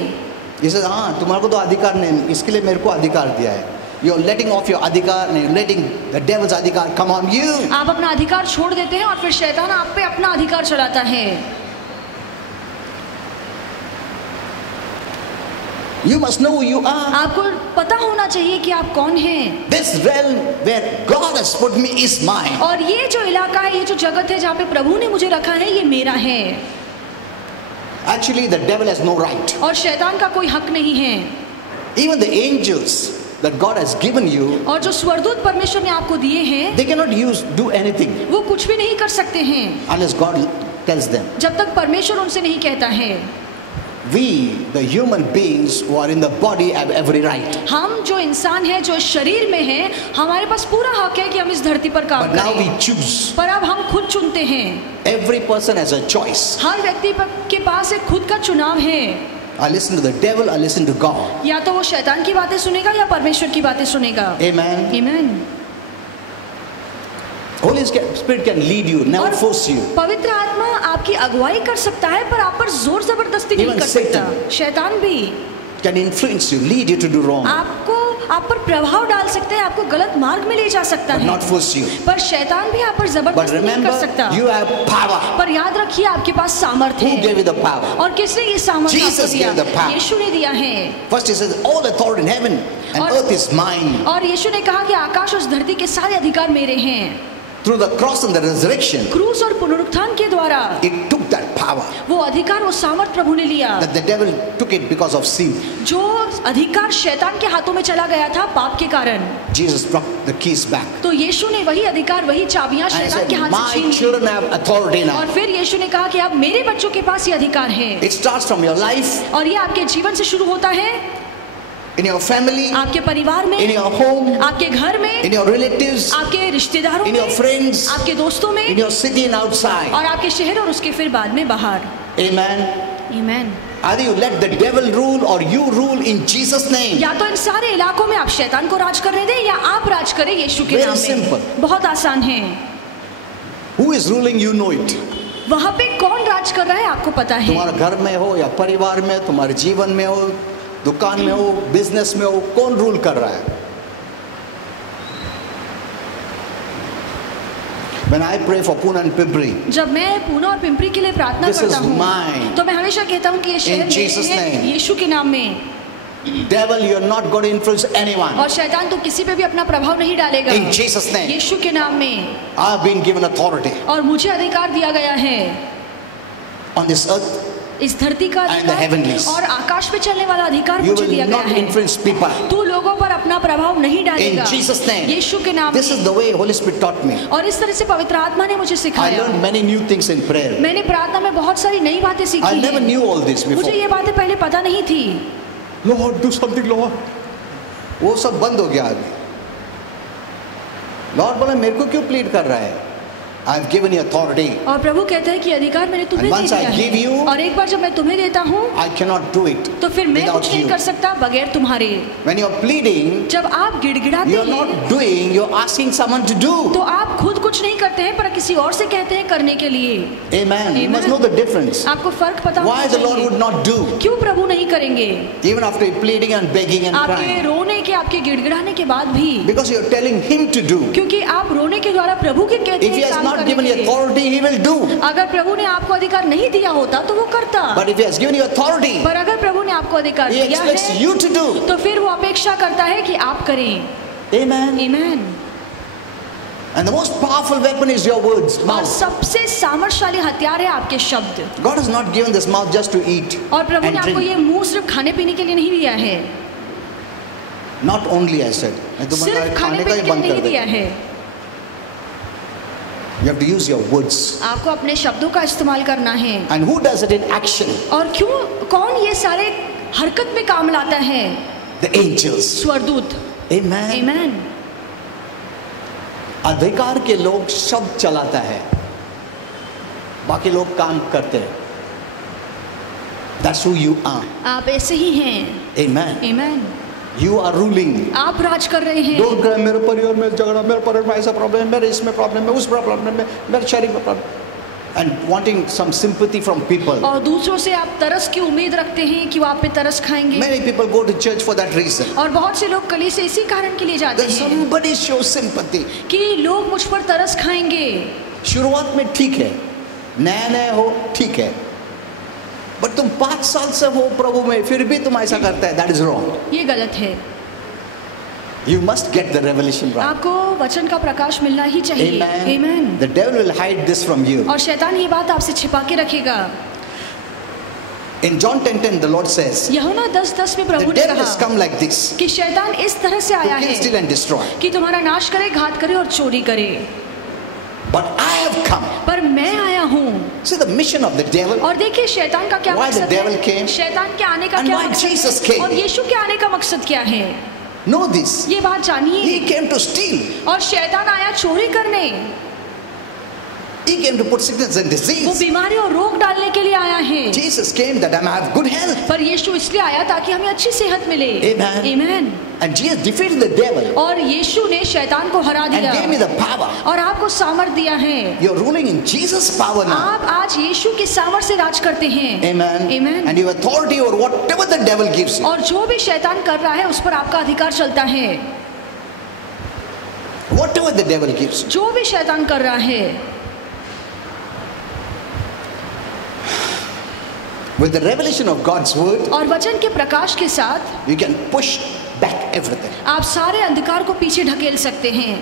जैसे हाँ तुम्हारे को तो अधिकार नहीं, इसके लिए मेरे को अधिकार दिया है. You are letting off your अधिकार, नहीं letting the devil's अधिकार come on you. आप अपना अधिकार छोड़ देते हैं और फिर शैतान आप पे अपना अधिकार चलाता है। You must know who you are. आपको पता होना चाहिए कि आप कौन हैं। This realm where God has put me is mine. और ये जो इलाका है, ये जो जगत है जहाँ पे प्रभु ने मुझे रखा है, ये मेरा है। Actually, the devil has no right. और शैतान का कोई हक नहीं है। Even the angels that God has given you, और जो स्वर्गदूत परमेश्वर ने आपको दिए हैं, they cannot do anything वो कुछ भी नहीं कर सकते हैं unless God tells them. जब तक परमेश्वर उनसे नहीं कहता है। We, the human beings who are in the body, have every right. हम जो इंसान हैं, जो इस शरीर में हैं, हमारे पास पूरा हक है कि हम इस धरती पर काम But now we करें। choose. पर अब हम खुद चुनते हैं। Every person has a choice. हर व्यक्ति के पास एक खुद का चुनाव है। I listen to the devil, I listen to God. या तो वो शैतान की बातें सुनेगा या परमेश्वर की बातें सुनेगा। Amen. आमीन। Holy Spirit can lead you, never और force you. पवित्र आत्मा आपकी अगुवाई कर सकता है, पर आप पर जोर जबरदस्ती नहीं Even कर सकता। Satan. शैतान भी Can influence you, lead you to do wrong, आप पर प्रभाव डाल सकते हैं, आपको गलत मार्ग में ले जा सकता but है। not force you. पर शैतान भी आप पर But जबरदस्ती नहीं remember, कर सकता। you have power. पर याद रखिए, आपके पास सामर्थ्य Who है। gave you the power? और किसने ये सामर्थ्य आपको Jesus दिया? gave the power. यीशु ने दिया है। First he says, all authority in heaven and और- earth is mine. और यीशु ने कहा कि आकाश और धरती के सारे अधिकार मेरे हैं। Through the cross and the resurrection, क्रूस और पुनरुत्थान के द्वारा it took that power. वो अधिकार, वो सामर्थ प्रभु ने लिया। That the devil took it because of sin. जो अधिकार शैतान के हाथों में चला गया था पाप के कारण, Jesus brought the keys back. तो यीशु ने वही अधिकार, वही चाबियां And he शैतान said, के हाथ से my छीन ली। children have authority now. और फिर यीशु ने कहा कि अब मेरे बच्चों के पास ये अधिकार है। It starts from your life, और ये आपके जीवन से शुरू होता है, in your family, आपके परिवार में, in your home, आपके घर में, in your relatives, आपके रिश्तेदारों in में, your friends, आपके दोस्तों में, in your city and outside. और आपके शहर और उसके फिर बाद में बाहर। Amen. आमीन। Either you let the devil rule or you rule in Jesus' name. या तो इन सारे इलाकों में आप शैतान को राज करने दें या आप राज करें यीशु के Very नाम में। simple. बहुत आसान है। Who is ruling, you know it. वहाँ पे कौन राज कर रहा है आपको पता है। तुम्हारा घर में हो या परिवार में, तुम्हारे जीवन में हो, दुकान में हो, बिजनेस में हो, कौन रूल कर रहा है? When I pray for Pune and Pimpri, जब मैं पूना और पिंपरी के लिए प्रार्थना This is करता हूँ, mine. तो मैं हमेशा कहता हूँ कि ये शहर Jesus' मेरे हैं, name. यीशु के नाम में। devil, you are not going to influence anyone. और शैतान तो किसी पे भी अपना प्रभाव नहीं डालेगा। In Jesus' name, यीशु के नाम में। I have been given authority और मुझे अधिकार दिया गया है on this earth. इस धरती का And the heavenlies. अधिकार और आकाश पे चलने वाला अधिकार You मुझे will दिया गया not है। influence people. तू लोगों पर अपना प्रभाव नहीं In डालेगा। Jesus' name. यीशु के नाम This is में। the way Holy Spirit taught me. और इस तरह से पवित्र आत्मा ने मुझे I सिखाया। learned many new things in prayer. मैंने प्रार्थना में बहुत सारी नई बातें सीखी I never हैं। knew all this मुझे before. ये बातें पहले पता नहीं थी। Lord, do something, Lord. वो सब बंद हो गया अभी। लॉर्ड बोला मेरे को क्यों प्लीड कर रहा है? I have given you authority. और प्रभु कहते हैं कि अधिकार मैंने तुम्हें And दे once I दिया give है। you- और एक बार जब मैं तुम्हें देता हूँ, I cannot do it तो फिर मैं without कुछ नहीं you. कर सकता बगैर तुम्हारे। When you are pleading, जब आप गिड़गिड़ाते you are हैं, not doing, you are asking someone to do. तो आप खुद कुछ नहीं करते हैं, पर किसी और से कहते हैं करने के लिए। Amen. You must Amen. know the difference. आपको फर्क पता Why होना the Lord would चाहिए। not do? क्यों प्रभु नहीं करेंगे? Even after pleading and begging and आपके crying. रोने के, आपके गिड़गिड़ाने के बाद भी, Because you are telling Him to do. क्योंकि आप रोने के द्वारा प्रभु के कहते If He हैं has काम not करने given के you लिए। authority, He will do. अगर प्रभु ने आपको अधिकार नहीं दिया होता तो वो करता। But if He has given you authority, पर अगर प्रभु ने आपको अधिकार He दिया expects है, you to do. तो फिर वो अपेक्षा करता है कि आप करें। Amen. आमीन। And the most powerful weapon is your words, और mouth. सबसे सामर्थ्यशाली हथियार है आपके शब्द। God has not given this mouth just to eat और प्रभु and ने आपको drink. ये मुंह सिर्फ खाने पीने के लिए नहीं दिया है, Not only, I said. मैं तुम्हारा सिर्फ खाने खाने का पीने ही के बंद लिए कर नहीं दिया दे. है। You have to use your words. आपको अपने शब्दों का इस्तेमाल करना है। And who does it in action? और कौन ये सारे हरकत में काम लाता है? The angels. स्वर्गदूत। Amen. आमीन। अधिकार के लोग शब्द चलाता है, बाकी लोग काम करते हैं. That's who you are. आप ऐसे ही हैं। Amen. आमीन। You are ruling. आप राज कर रहे हैं। Don't cry, मेरे परिवार में झगड़ा, मेरे परिवार में ऐसा प्रॉब्लम है, मेरे इसमें प्रॉब्लम है, उस प्रॉब्लम में, मेरे शरीर में problem, and wanting some sympathy from people. और दूसरों से आप तरस की उम्मीद रखते हैं कि वो आप पे तरस खाएंगे। Many people go to church for that reason. और बहुत से लोग कली से इसी कारण के लिए जाते That हैं somebody shows sympathy. कि लोग मुझ पर तरस खाएंगे। शुरुआत में ठीक है, नया नया हो ठीक है, बट तुम 5 साल से हो प्रभु में, फिर भी तुम ऐसा करते हैं, दैट इज रॉन्ग. ये गलत है. You must get the revelation right. आपको वचन का प्रकाश मिलना ही चाहिए. Amen. Amen. The devil will hide this from you. और शैतान ये बात आपसे छिपा के रखेगा. In John 10:10 the Lord says, यूहन्ना 10:10 में the प्रभु ने devil has कहा come like this कि शैतान इस तरह से to आया kill, steal है and destroy. कि तुम्हारा नाश करे, घात करे और चोरी करे. But I have come. पर मैं आया हूँ. See the mission of the devil. और देखिए शैतान का क्या Why the मकसद devil है. came? शैतान के आने का And क्या why मकसद Jesus है came? और यीशु के आने का मकसद क्या है. Know this. ये बात जानिए. He came to steal. और शैतान आया चोरी करने. He came to put sickness and वो disease. बीमारी और रोग डालने के लिए आया है. Jesus came that I may have good health. पर यीशु इसलिए आया ताकि हमें अच्छी सेहत मिले. Amen. Amen. And Jesus defeated the devil और यीशु ने शैतान को हरा and दिया gave me the power. और आपको सामर्थ दिया है. You're ruling in Jesus' power now. आप आज यीशु के सामर्थ से राज करते हैं. Amen. Amen. And you have authority over whatever the devil gives you. और जो भी शैतान कर रहा है उस पर आपका अधिकार चलता है. Whatever the devil gives you. जो भी शैतान कर रहा है. With the revelation of God's word, और वचन के प्रकाश के साथ you can push back everything. आप सारे अंधकार को पीछे ढकेल सकते हैं.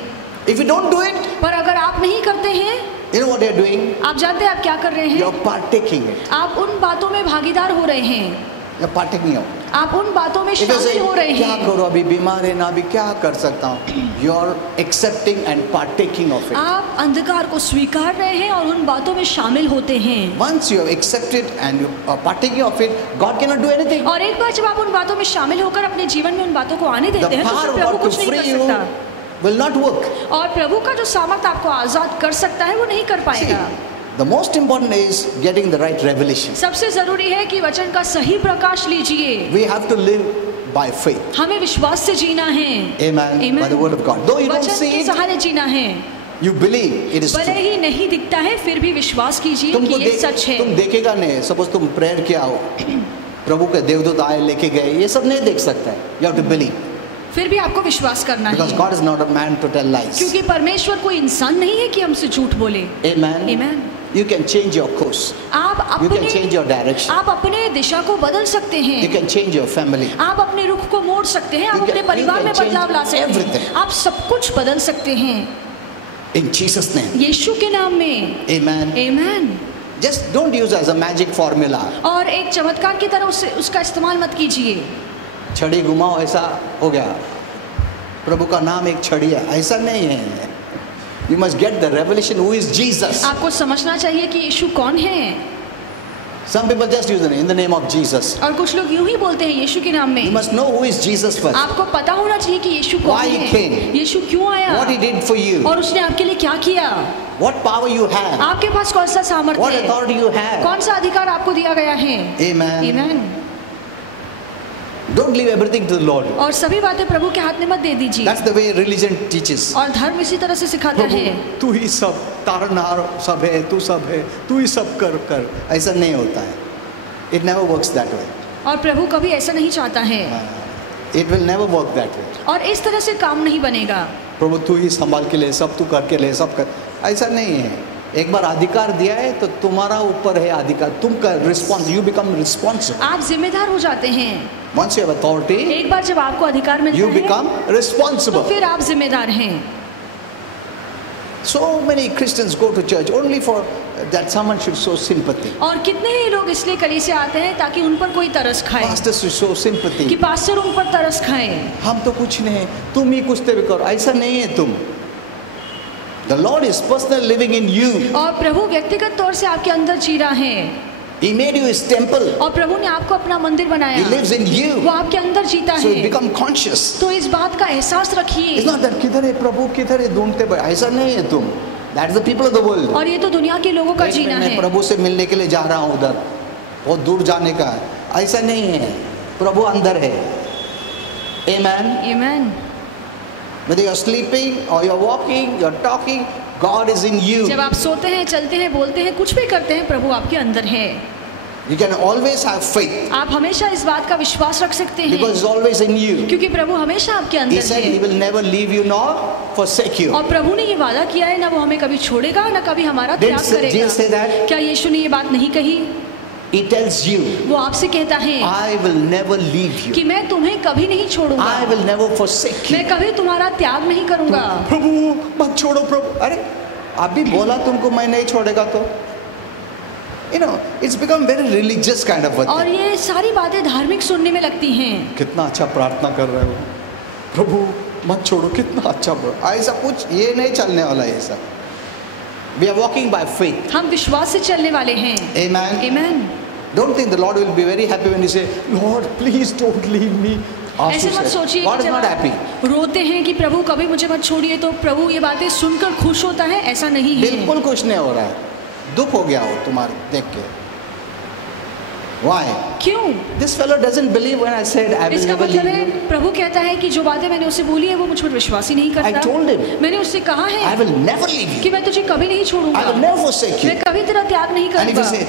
If you don't do it, पर अगर आप नहीं करते हैं, you know what you're doing? आप जानते हैं आप क्या कर रहे हैं. You're partaking it. आप उन बातों में भागीदार हो रहे हैं. You're partaking of. आप उन बातों में If you say, शामिल हो रहे क्या हैं. करो अभी बीमार है ना, अभी क्या कर सकता हूँ? You're accepting and partaking of it. आप अंधकार को स्वीकार रहे हैं और उन बातों में शामिल होते हैं. Once you have accepted and you are partaking of it, God cannot do anything. और एक बार जब आप उन बातों में शामिल होकर अपने जीवन में उन बातों को आने The देते हैं तो power फिर of प्रभु God to कुछ नहीं free कर you सकता. will not work. और प्रभु का जो सामर्थ्य आपको आजाद कर सकता है वो नहीं कर See, पाएगा. the most important is getting the right revelation. सबसे जरूरी है कि वचन का सही प्रकाश लीजिए. We have to live by faith. हमें विश्वास से जीना है. Amen. Amen. By the word of God. Though you don't वचन see के it, सहारे जीना है. you believe it is भले true. ही नहीं दिखता है फिर भी विश्वास कीजिए तुमको कि ये सच है. तुम देखेगा नहीं. Suppose तुम प्रेयर किया हो, प्रभु के देवदूत आए लेके गए, ये सब नहीं देख सकता है. You have to believe. फिर भी आपको विश्वास करना Because है. God is not a man to tell lies. क्योंकि परमेश्वर कोई इंसान नहीं है कि हमसे झूठ बोले. Amen. Amen. You can change your course. आप You can change your direction. आप अपने दिशा को बदल सकते You हैं. can change your family. आप अपने रुख को मोड़ सकते हैं. आप You can- अपने परिवार you में can बदलाव ला change सकते everything. हैं. आप सब कुछ बदल सकते हैं In Jesus' name. यीशु के नाम में. Amen. Amen. Just don't use as a magic formula. और एक चमत्कार की तरह उसका इस्तेमाल मत कीजिए. छड़ी घुमाओ ऐसा हो गया. प्रभु का नाम एक छड़ी है, ऐसा नहीं है. You must get the revelation who is Jesus. आपको समझना चाहिए कि यीशु कौन है. Some people just use the name, in the name of Jesus. और कुछ लोग यूं ही बोलते हैं यीशु के नाम You में. must know who is Jesus first. आपको पता होना चाहिए कि यीशु कौन Why he है. came. यीशु क्यों आया What he did for you. और उसने आपके लिए क्या किया. What power you have. आपके पास कौन सा सामर्थ्य What है. authority you have. कौन सा अधिकार आपको दिया गया है. Amen. Amen. Don't leave everything to the Lord. और सभी बातें प्रभु के हाथ में मत दे दीजिए. That's the way religion teaches. और धर्म इसी तरह से सिखाता प्रभु है. तू ही सब तारनहार सब है, तू सब है, तू ही सब कर. ऐसा नहीं होता है. It never works that way. और प्रभु कभी ऐसा नहीं चाहता है. It will never work that way. और इस तरह से काम नहीं बनेगा. प्रभु तू ही संभाल के ले, सब तू करके ले, सब कर. ऐसा नहीं है. एक बार अधिकार दिया है तो तुम्हारा ऊपर है अधिकार. तुम कर रिस्पॉन्स. You become responsible. आप जिम्मेदार हो जाते हैं. Once you have authority, एक बार जब आपको अधिकार मिलता you है become तो responsible. फिर आप जिम्मेदार हैं. So many Christians go to church only for that someone should show sympathy. और कितने ही लोग इसलिए कलीसिया आते हैं ताकि उन पर कोई तरस खाए. Pastors should show कि sympathy. पास्टर उन पर तरस खाए. हम तो कुछ नहीं है, तुम ही कुछ तो करो. ऐसा नहीं है तुम. The Lord is personally living in you. और प्रभु व्यक्तिगत तौर से आपके अंदर जी रहा है. He made you his temple. और प्रभु ने आपको अपना मंदिर बनाया. He lives in you. वो आपके अंदर जीता So you है. become conscious. तो इस बात का एहसास रखिए. It's not that किधर है प्रभु, किधर है ढूंढते बैठे. ऐसा नहीं है तुम. That's the people of the world. और ये तो दुनिया के लोगों का एक जीना मैं है. प्रभु से मिलने के लिए जा रहा हूँ उधर, बहुत दूर जाने का है. ऐसा नहीं है. प्रभु अंदर है. Amen. Amen. Whether you're sleeping or you're walking, you're talking, God is in you. जब आप सोते हैं, चलते हैं, बोलते हैं, कुछ भी करते हैं, प्रभु आपके अंदर है. You can always have faith आप हमेशा इस बात का विश्वास रख सकते हैं. because He's always in you. क्योंकि प्रभु हमेशा आपके He अंदर said He है. will never leave you nor forsake you. और प्रभु ने ये वादा किया है, ना वो हमें कभी छोड़ेगा, ना कभी हमारा Didn't त्याग Jesus say करेगा. that? क्या यीशु ने ये बात नहीं कही? He tells you, वो आपसे कहता है I will never leave you. कि मैं तुम्हें कभी नहीं छोड़ूंगा, I will never forsake you. मैं कभी तुम्हारा त्याग नहीं करूंगा। प्रभु मत छोड़ो प्रभु। अरे अभी बोला तुमको मैं नहीं छोड़ेगा तो, you know, it's become very religious kind of a और thing. ये सारी बातें धार्मिक सुनने में लगती हैं। कितना अच्छा प्रार्थना कर रहे हो, प्रभु मत छोड़ो, कितना अच्छा। ऐसा कुछ ये नहीं चलने वाला है ऐसा। We are walking by faith. हम विश्वास से चलने वाले हैं। Amen. Amen. Don't think the Lord will be very happy when you say, Lord, please don't leave me. ऐसे मत सोचिए God कि is जब not happy. आप रोते हैं कि प्रभु कभी मुझे मत छोड़िए तो प्रभु ये बातें सुनकर खुश होता है, ऐसा नहीं है। बिल्कुल खुश नहीं हो रहा है, दुख हो गया हो तुम्हारे देख के। Why? क्यों? This fellow doesn't believe when I said I will इसका never मतलब leave है you. प्रभु कहता है कि जो बातें मैंने उससे बोली है वो मुझ पर विश्वास ही नहीं करता। I told him. मैंने उससे कहा I है will never leave you. कि मैं तुझे कभी नहीं छोड़ूंगा, I will never forsake you. मैं कभी तेरा त्याग नहीं And if you करूंगा। say,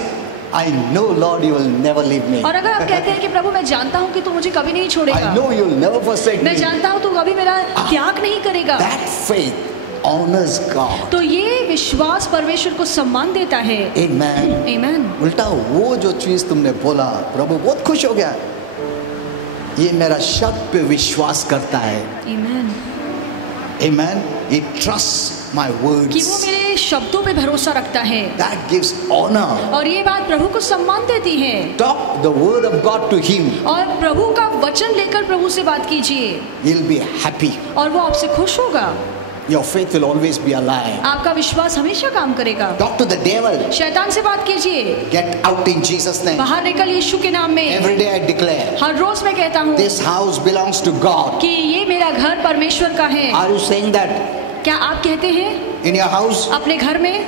I know Lord you will never leave me. और अगर आप कहते हैं कि प्रभु मैं जानता हूँ कि तू मुझे कभी नहीं छोड़ेगा, I know you will never forsake मैं me. जानता हूँ तू कभी मेरा त्याग नहीं करेगा, That faith honors God. तो ये विश्वास परमेश्वर को सम्मान देता है। Amen. Amen. उल्टा वो जो चीज तुमने बोला प्रभु बहुत खुश हो गया, ये मेरा शब्द पे विश्वास करता है। Amen. Amen. He trusts my कि वो words. मेरे शब्दों पे भरोसा रखता है, That gives honor. और ये बात प्रभु को सम्मान देती है। Talk the word of God to him. और प्रभु का वचन लेकर प्रभु से बात कीजिए, He'll be happy. और वो आपसे खुश होगा। Your faith will always be alive. आपका विश्वास हमेशा काम करेगा। Talk to the devil. शैतान से बात कीजिए, Get out in Jesus' name. बाहर निकल यीशु के नाम में। Every day I declare, हर रोज मैं कहता हूँ this house belongs to God. कि ये मेरा घर परमेश्वर का है। Are you saying that क्या आप कहते हैं in your house? अपने घर में?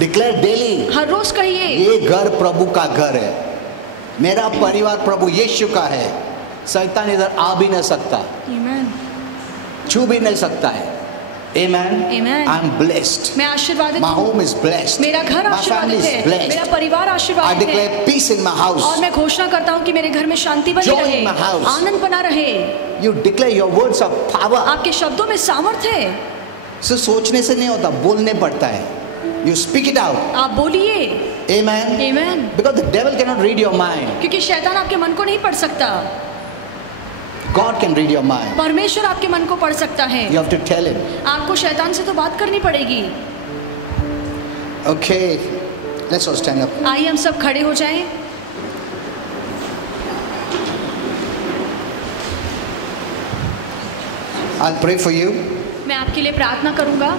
Declare daily. हर रोज कहिए, ये घर प्रभु का घर है, मेरा परिवार प्रभु यीशु का है, शैतान इधर आ भी नहीं सकता, Amen. छू भी नहीं सकता है। Amen. Amen. I'm blessed. मैं आशीर्वादित My हूँ, home is blessed. मेरा घर My family आशीर्वादित is है, blessed. मेरा परिवार I आशीर्वादित है, declare peace in my house. और मैं घोषणा करता हूँ कि मेरे घर में शांति बनी Joy रहे, in my house. आनंद बना रहे। You declare your words of power. आपके शब्दों में सामर्थ्य है, सिर्फ सोचने से नहीं होता, बोलने पड़ता है। You speak it out. आप बोलिए। Amen. Amen. Because the devil cannot read your mind. क्योंकि शैतान आपके मन को नहीं पढ़ सकता, God can read your mind. परमेश्वर आपके मन को पढ़ सकता है। You have to tell him. आपको शैतान से तो बात करनी पड़ेगी। Okay. Let's all stand up. आइए हम सब खड़े हो जाएं। I'll pray for you. मैं आपके लिए प्रार्थना करूंगा।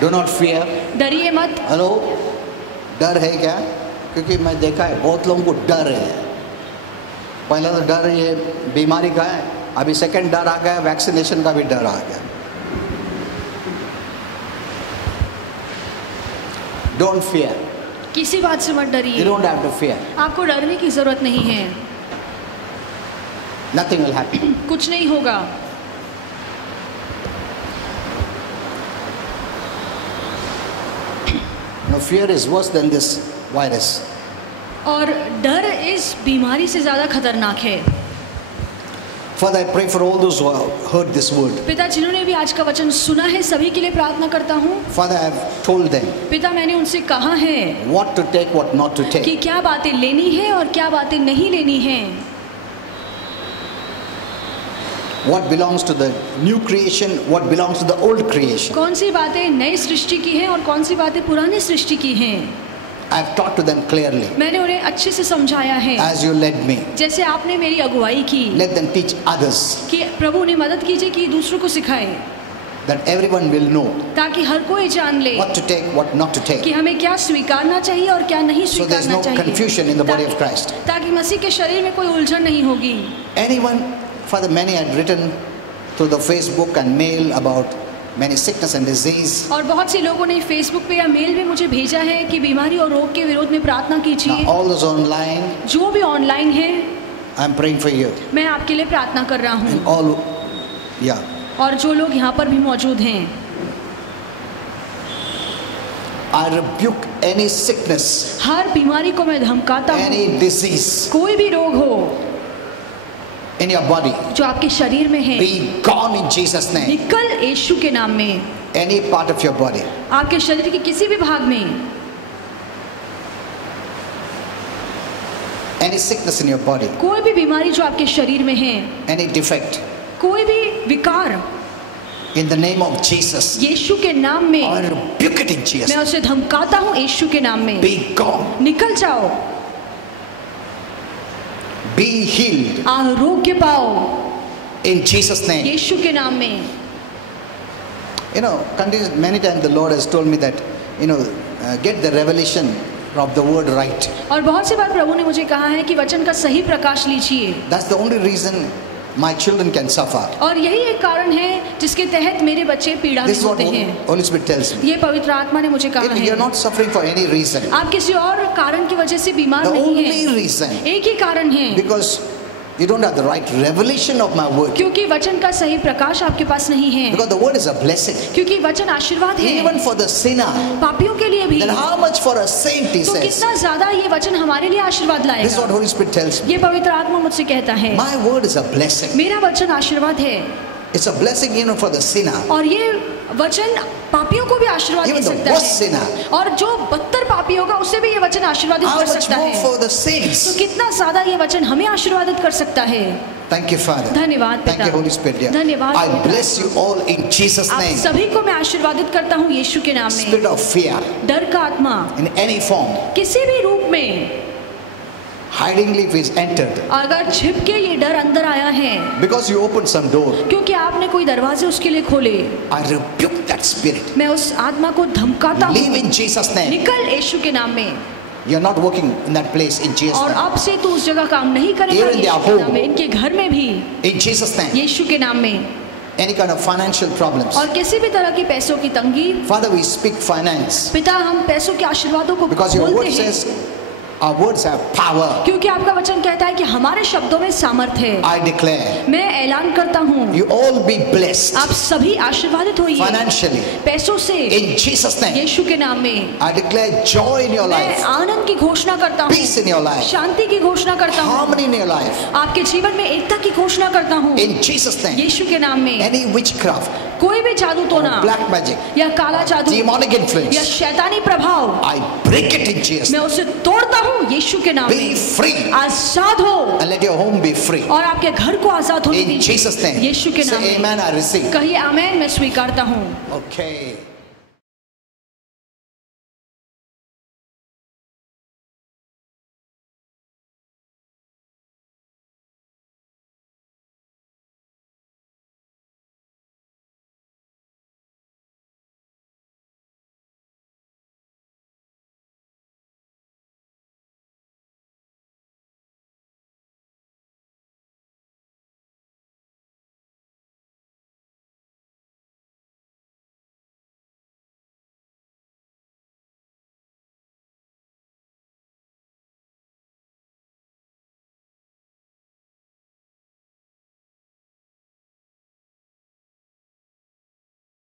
Do not fear. डरिए मत। हेलो, डर है क्या? क्योंकि मैं देखा है बहुत लोगों को डर है। पहला तो डर ये बीमारी का है, अभी सेकंड डर आ गया, वैक्सीनेशन का भी डर आ गया। Don't fear. किसी बात से मत You डरिए। don't have to fear. आपको डरने की जरूरत नहीं है, Nothing will happen. कुछ नहीं होगा। No, fear is worse than this virus. और डर इस बीमारी से ज्यादा खतरनाक है। Father, I pray for all those who have heard this word. पिता, जिन्होंने भी आज का वचन सुना है सभी के लिए प्रार्थना करता हूँ। Father, I have told them पिता, मैंने उनसे कहा है what to take, what not to कि take. क्या बातें लेनी है और क्या बातें नहीं लेनी है। What belongs to the new creation, what belongs to the old creation. कौन सी बातें नई सृष्टि की हैं और कौन सी बातें पुरानी सृष्टि की हैं। I have taught to them clearly मैंने उन्हें अच्छे से समझाया है, as you led me. जैसे आपने मेरी अगुवाई की। Let them teach others कि प्रभु उन्हें मदद कीजिए कि दूसरों को सिखाए, that everyone will know ताकि हर कोई जान ले what to take, what not to take. कि हमें क्या स्वीकारना चाहिए और क्या नहीं So there is स्वीकारना no चाहिए, confusion in the body of Christ. ताकि मसीह के शरीर में कोई उलझन नहीं होगी। Anyone, Father, many had written through the Facebook and mail about many sickness and disease. और बहुत से लोगों ने फेसबुक पे या मेल में मुझे भेजा है कि बीमारी और रोग के विरोध में प्रार्थना Now कीजिए। all those online, जो भी ऑनलाइन है, I'm praying for you. मैं आपके लिए प्रार्थना कर रहा हूँ, And all, yeah. और जो लोग यहाँ पर भी मौजूद हैं। I rebuke any sickness, हर बीमारी को मैं धमकाता हूँ, any disease कोई भी रोग हो in your body. जो आपके शरीर में है, Be gone in Jesus' name. निकल यीशु के नाम में। Any part of your body. आपके शरीर के किसी भी भाग में any sickness in your body, कोई भी बीमारी जो आपके शरीर में है, any defect, कोई भी विकार, in the name of Jesus, यीशु के नाम में I rebuke it in Jesus. मैं उसे धमकाता हूँ यीशु के नाम में। Be gone. निकल जाओ, Be healed आरोग्य पाओ in Jesus' name. यीशु के नाम में। You know, many times the Lord has told me that, get the revelation of the word right. और बहुत सी बार प्रभु ने मुझे कहा है कि वचन का सही प्रकाश लीजिए। That's the only reason my children can suffer. और यही एक कारण है जिसके तहत मेरे बच्चे पीड़ा में This is what होते हैं। Holy Spirit tells me. ये पवित्र आत्मा ने मुझे कहा You're है, not suffering for any reason. आप किसी और कारण की वजह से बीमार The नहीं only हैं। reason, एक ही कारण है, because you don't have the right revelation of my word. क्योंकि वचन का सही प्रकाश आपके पास नहीं है। Because the word is a blessing. क्योंकि वचन आशीर्वाद है, Even for the sinner. पापियों के लिए भी। Then how much for a saint, he तो says. कितना ज्यादा ये वचन हमारे लिए आशीर्वाद This is what लाएगा। Holy Spirit tells me. ये पवित्र आत्मा मुझसे कहता है, My word is a blessing. मेरा वचन आशीर्वाद है, It's a blessing even for the sinner. और ये वचन पापियों को भी आशीर्वाद दे Even the सकता worst है, sinner. और जो बदतर पापी होगा उसे भी ये वचन आशीर्वादित How कर much सकता more है। for the तो saints? कितना ज्यादा ये वचन हमें आशीर्वादित कर सकता है। Thank you, Father. धन्यवाद Thank पिता। you, Holy Spirit. Dear. धन्यवाद I पिता। bless you all in Jesus' आप name. सभी को मैं आशीर्वादित करता हूँ यीशु के नाम Spirit में। of fear डर का आत्मा in any form, किसी भी रूप में hidingly if is entered, अगर छिप के ये डर अंदर आया है, because you opened some door, क्योंकि आपने कोई दरवाजे उसके लिए खोले, I rebuke that spirit. मैं उस आत्मा को धमकाता Leave हूँ, in Jesus' name. निकल यीशु के नाम में। You're not working in that place in Jesus' और name. अब से तू उस जगह काम नहीं करेगा Even in their यीशु के नाम home. में, इनके घर में भी In Jesus' name. यीशु के नाम में। Any kind of financial problems. और किसी भी तरह की पैसों की तंगी, Father, we speak finance. पिता हम पैसों के आशीर्वादों को Because your बोलते word हैं, says our words have power. क्योंकि आपका वचन कहता है कि हमारे शब्दों में सामर्थ्य है। I declare, मैं ऐलान करता हूँ, you all be blessed आप सभी आशीर्वादित होइए financially. पैसों से In Jesus' name. यीशु के नाम में। I declare joy in your मैं life, आनंद की घोषणा करता हूँ, peace in your life, शांति की घोषणा करता हूँ, harmony in your life. आपके जीवन में एकता की घोषणा करता हूँ In Jesus' name. यीशु के नाम में। Any witchcraft, कोई भी जादू टोना black magic, या काला जादू demonic या influence, शैतानी प्रभाव, I break it in Jesus' मैं name. उसे तोड़ता हूँ यीशु के नाम Be में। free आजाद हो and let your home be free. और आपके घर को आजाद होने In दीजिए Jesus' name. यीशु के नाम Say में। amen, I receive. कहिए आमेन, मैं स्वीकारता हूँ। Okay.